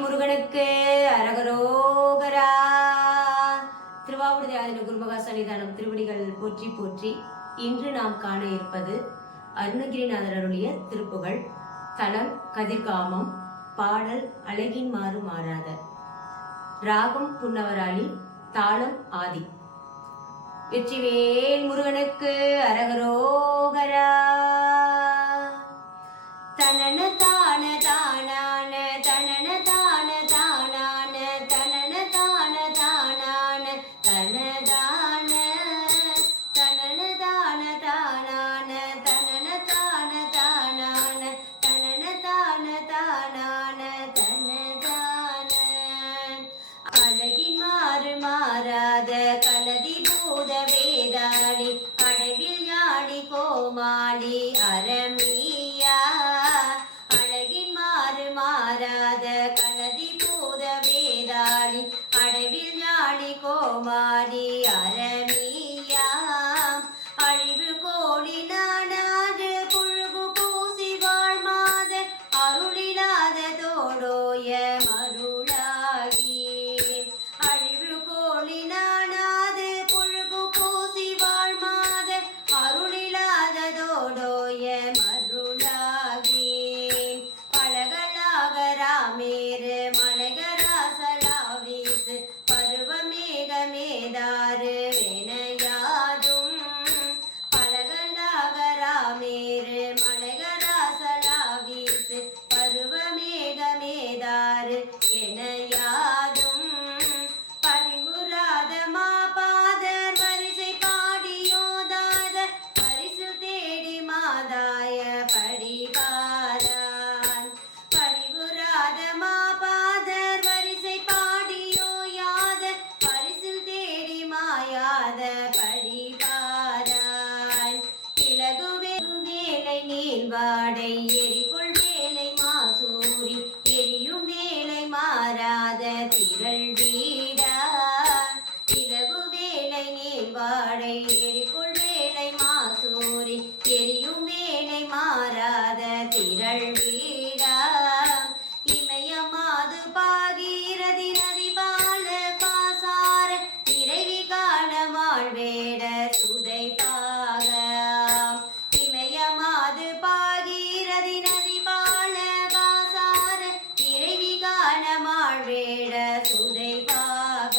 முருகனுக்கு அரகரோகரா. திருவாவூர் தியாதின குருமகா சன்னிதானம் திருவடிகள் போற்றி போற்றி. இன்று நாம் காண இருப்பது அருணகிரிநாதர் அருளிய திருப்புகழ். தலம் கதிர்காமம். பாடல் அழகின் மாறு மாறாத. ராகம் புன்னவராளி. தாளம் ஆதி. வெற்றிவேல் முருகனுக்கு அரகரோகரா. தனன தான தானான தனன தான தானான தனன தான தானான தனதான தனன தான தானான தனன தான தானான தனன தான தானான தனதான. அழகின் மாறு மாறாத கலதி பூத வேதாளி அழகில் யாழி கோமாளி அரமியா. அழகின் மாறு மாறாத கலதி பூத வேதாளி அடவில் ஞாழி கோமாளி அரமியா. அழிவு கோழி நானாக புழுகு பூசி வாழ்மாத அருளிலாத தோடோய மருளாகி. அழிவு கோழி நானாத புழுகு பூசி வாழ்மாத அருளிலாத தோடோய மருளாகி. பழகலாக ராமேரு மலைகராசலாவீசு பருவமேக மேதாறு வினையாதும். பழகலாக ராமேரு மலைகராசலாவீசு பருவமேக மேதாறு எனையாதும். பரிமுறாத மாபாதர் வரிசை பாடியோதாத பரிசு தேடி மாதாய படிபாரான். பரிமுறாத மாபாதர் வரிசை பாடியோயாத பரிசில் தேடி மாயாத படிபாரான். இலகுவே வேலை நீள்வாடை எரிகொள் வேலை மாசூரி எரியும் வேலை மாறாத திரள் வீடா. இலகு வேலை நீள்வாடை எரிகொள் வேலை மாசூரி எரியும் வேலை மாறாத திரள் வீடா. இமயமாது பாகீரதி நதி பால பாசார இறைவி காண மாழ்வேட சுதை பாக. இமயமாது பாகீரதி நதி பால பாசார இறைவி காண மாழ்வேட சுதை பாக.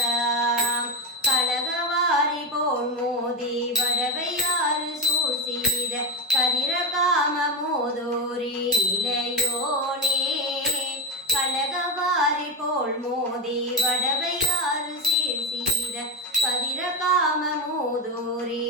கலகவாரி போல் மோதி வடவையாறு சூழ் செய்த கதிரகாம மோதோரி இளையோனே. கலகவாரி போல் மோதி வடவையாறு சீர் செய்த கதிரகாம மோதோரி